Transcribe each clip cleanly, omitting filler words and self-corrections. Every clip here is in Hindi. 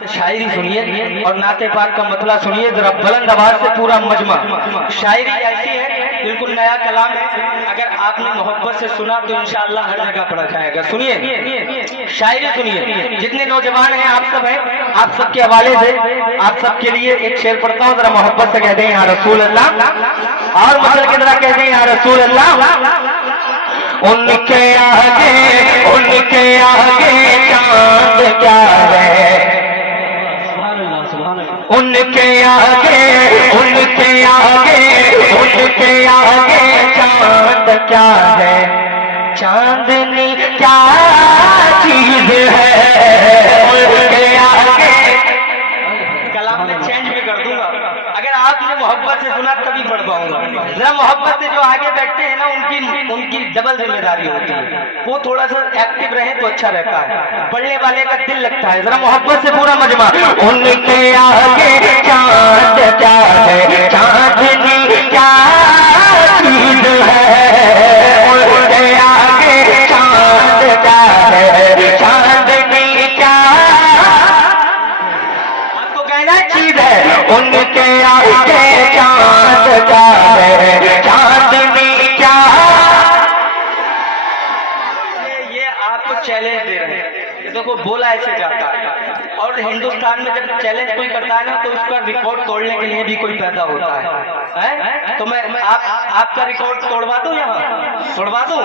शायरी सुनिए और नाते पाक का मतला सुनिए जरा बुलंद आवाज से पूरा मजमा। शायरी ऐसी है बिल्कुल नया कलाम है, अगर आपने मोहब्बत से सुना तो इंशाअल्लाह हर जगह पढ़ा जाएगा। सुनिए शायरी सुनिए, जितने नौजवान हैं आप सब हैं, आप सबके हवाले से आप सबके लिए एक शेर पढ़ता हूँ, जरा मोहब्बत से कह दें या रसूल अल्लाह, और मसल के जरा कह दें या रसूल अल्लाह। उनके आगे चांद क्या है, उनके आगे चांद क्या है, चांदनी क्या चीज है, उनके आगे। कलाम में चेंज भी कर दूंगा, अगर आपने मोहब्बत से सुना तभी पढ़ पाऊंगा। जरा मोहब्बत से जो आगे बैठते हैं ना उनकी डबल जिम्मेदारी होती है, वो थोड़ा सा एक्टिव रहे तो अच्छा रहता है, पढ़ने वाले का दिल लगता है। जरा मोहब्बत से पूरा मजमा। उनके आगे चांद क्या है, चांदनी क्या चीज है, उनके आगे चांद क्या है, चांदनी क्या, आपको कहना चीज है, उनके आगे चांद क्या है, चांदनी क्या। ये आपको चैलेंज दे रहे हैं, देखो बोला ऐसे जाता है, और हिंदुस्तान में जब चैलेंज कोई करता है ना तो उसका रिकॉर्ड तोड़ने के लिए भी कोई पैदा होता है? तो मैं आपका रिकॉर्ड तोड़वा दूं, यहाँ तोड़वा दूं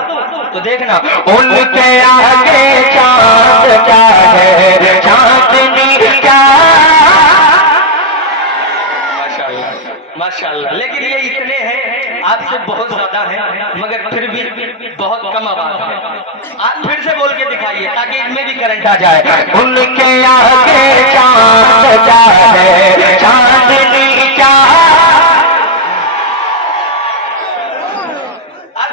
तो देखना। उनके आगे चांद क्या है, चांदनी क्या। माशाल्लाह, लेकिन ये इतने हैं, आपसे बहुत ज्यादा है, मगर फिर भी बहुत कम आवाज है। आप फिर से बोल के दिखाइए ताकि इनमें भी करंट आ जाए। उनके आगे चांद क्या है, चांदनी क्या। अब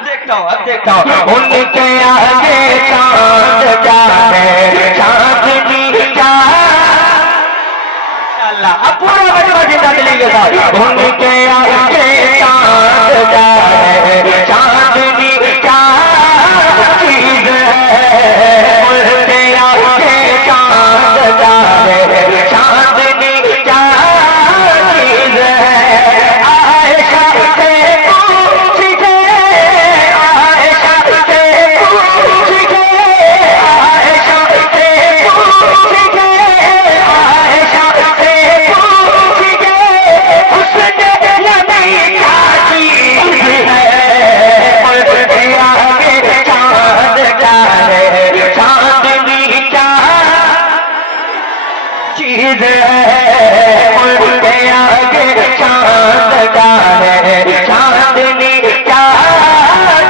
देखता हूँ उनके आगे चांद क्या है, चांदनी क्या। अब पूरा बजवा जिंदा दिली के साथ। उनके आगे चांद क्या है, चांदनी क्या चीज है, उनके आगे चांद क्या है, चांदनी क्या चीज है। आयशा से पूछ के, आयशा से पूछ के, आयशा से पूछ के, आयशा से चीज है, उनके आगे चांद क्या है, चांदनी क्या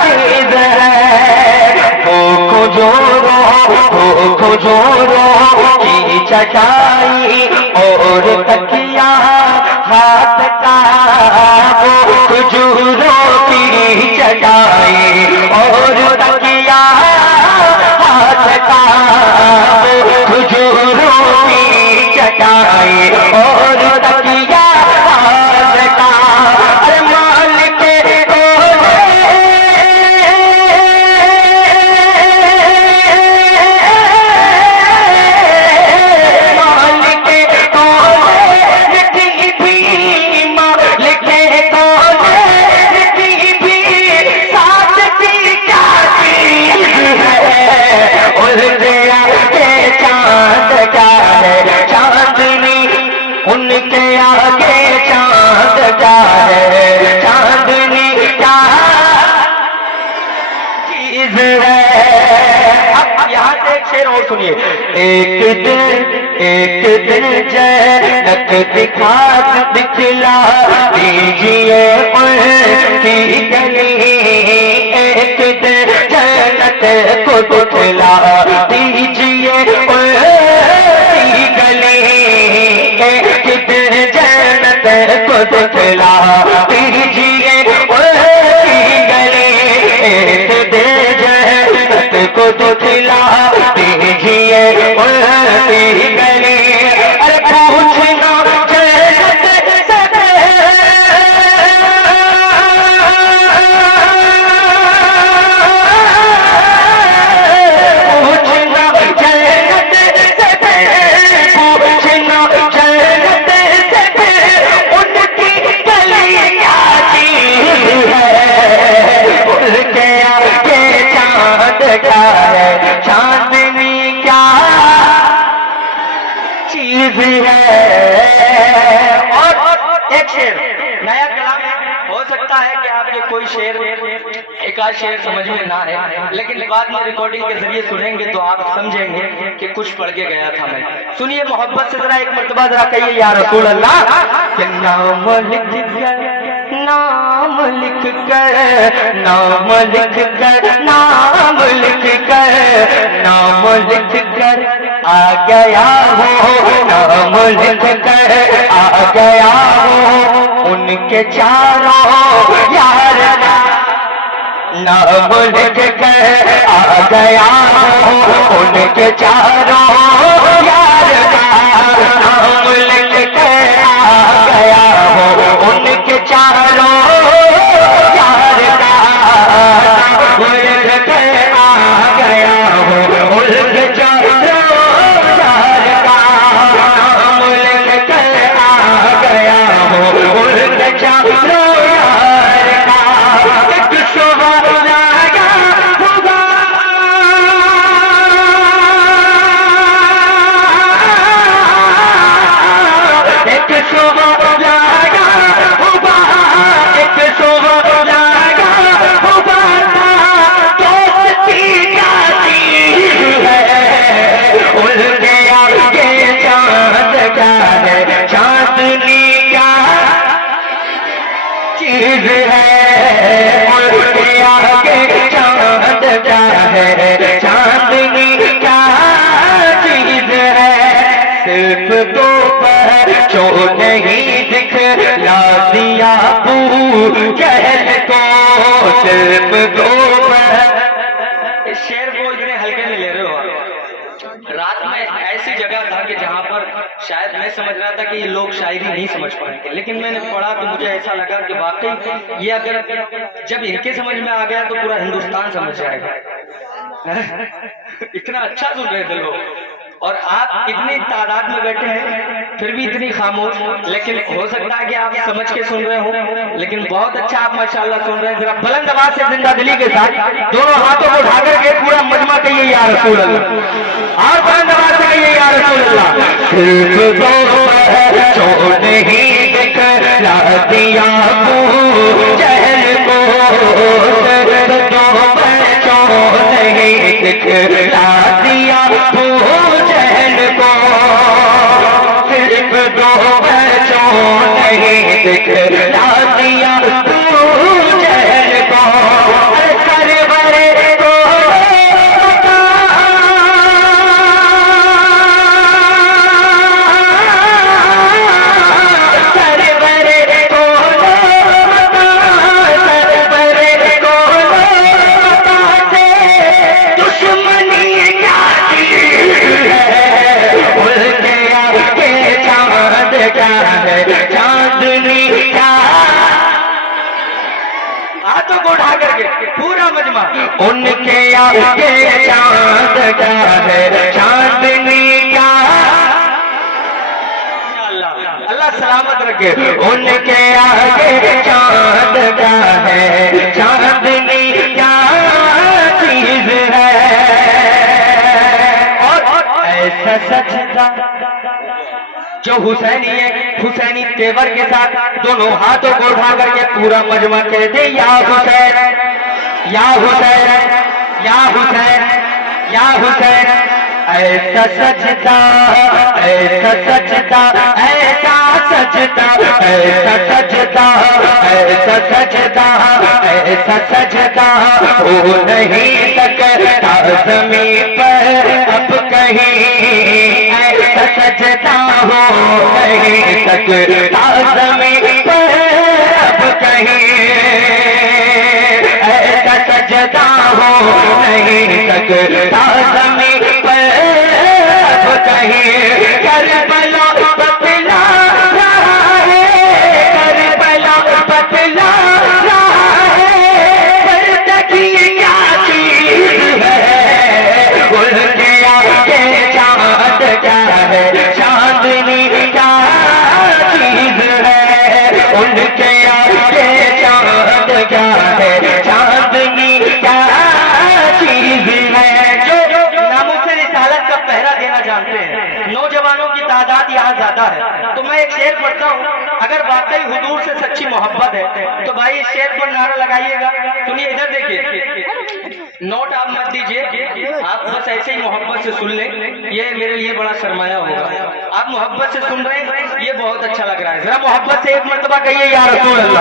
चीज है। वो खजूरों की चटाई और तकिया हाथ का, वो खजूरों की चटाई और तकिया हाथ का, वो खजूरों की चटाई और तकिया हाथ का। अरे मालिक उनके आगे चांद क्या है, चांदनी क्या चीज है। अब यहाँ से एक शेर और सुनिए। एक दिन जन्नत दिखला दीजिए उनकी गली, एक दिन जन्नत को दिखला दीजिए उनकी गली, एक दिन जन्नत को दिखला दीजिए उनकी गली, एक दिन जन्नत को दिखला दीजिए उनकी गली। अरे पूछना जन्नत से, पूछना जन्नत से, पूछना चीज है। और एक शेर नया कलाम है, हो सकता है कि आपके कोई शेर एक आध शेर समझ में ना आए, लेकिन बाद में रिकॉर्डिंग के जरिए सुनेंगे तो आप समझेंगे कि कुछ पढ़ के गया था मैं। सुनिए मोहब्बत से जरा एक मर्तबा जरा कहिए या रसूल अल्लाह। कि नाम लिख कर नाम लिख कर नाम लिख कर नाम लिख कर नाम लिख कर आ गया हो, नाम लिख कर आ गया हो उनके चारों यार का। नाम लिख कर आ गया हो उनके चारों यार का। नाम लिख कर आ गया हो उनके चारों यार का। नाम लिख कर आ गया हो उनके चारों यार का। नाम लिख कर आ गया हो उनके चारों यार का। एक सुहाना होगा एक सुहाना होगा एक सुहाना होगा दोस्ती का चीज है। उनके आगे चांद क्या है, चांदनी क्या चीज है। उनके आगे चांद क्या है, चांदनी क्या चीज है। सिर्फ दो पर जो नहीं दिखला दिया जहल को, सिर्फ दो पर। इस शेर को इतने हल्के में ले रहे हो आप। रात में ऐसी जगह था कि जहां पर शायद मैं समझ रहा था कि ये लोग शायरी नहीं समझ पाएंगे, लेकिन मैंने पढ़ा तो मुझे ऐसा लगा कि वाकई ये अगर जब इनके समझ में आ गया तो पूरा हिंदुस्तान समझ जाएगा। इतना अच्छा सुन रहे थे लोग, और आप इतनी तादाद में बैठे हैं फिर भी इतनी खामोश। लेकिन हो सकता है कि आप समझ के सुन रहे हो, लेकिन बहुत अच्छा आप माशाल्लाह सुन रहे हैं। जरा बुलंद आवाज से जिंदा दिली के साथ दोनों हाथों को उठा करके पूरा मजमा कहिए या रसूल अल्लाह। और बुलंद आवाज से कहिए या रसूल अल्लाह। सिर्फ दो जो नहीं दिखला दिया जहल को, सिर्फ दो जो नहीं दिखला दिया जहल को। सिर्फ दो बच्चों नहीं दिखला दिया जहल को। सरवरे को सरवरे को सरवरे को से दुश्मनी क्या चीज है। उनके आगे चांद क्या है, चांदनी क्या। हाथों को उठा करके पूरा मजमा। उनके आगे चांद क्या है, चांदनी क्या। अल्लाह सलामत रखे। उनके आगे चांद क्या है, चांदनी क्या चीज है। और ऐसा सजदा जो हुसैनी है, हुसैनी तेवर के साथ दोनों हाथों को उठा करके पूरा मजमा कह दे या हुसैन या हुसैन या हुसैन या हुसैन। ऐसा सजदा ऐसा सजदा ऐसा सजदा ऐसा सजदा ऐसा सजदा ऐसा सजदा हो नहीं सकता ज़मीन पर अब कहीं। ऐसा सजदा हो नहीं सकता ज़मीन पर अब कहीं। ऐसा सजदा हो नहीं सकता ज़मीन पर अब कहीं। करबला बतला रहा है, करबला बतला रहा है, बरदकी क्या चीज है। उनके आगे चांद क्या है, चांदनी क्या चीज है। उनके आगे चांद क्या है, चांदनी क्या चीज है। जो नामुस रिसालत का पहरा देना जानते हैं, नौजवानों की तादाद ज्यादा है। तो मैं एक शेर पढ़ता हूँ, अगर वाकई हुजूर से सच्ची मोहब्बत है तो भाई इस शेर पर नारा लगाइएगा। सुनिए, इधर देखिए, नोट आप मत दीजिए, आप बस ऐसे ही मोहब्बत से सुन लें, ये मेरे लिए बड़ा सरमाया होगा। आप मोहब्बत से सुन रहे हैं, ये बहुत अच्छा लग रहा है। जरा मोहब्बत से एक मर्तबा कहिए या रसूल अल्लाह।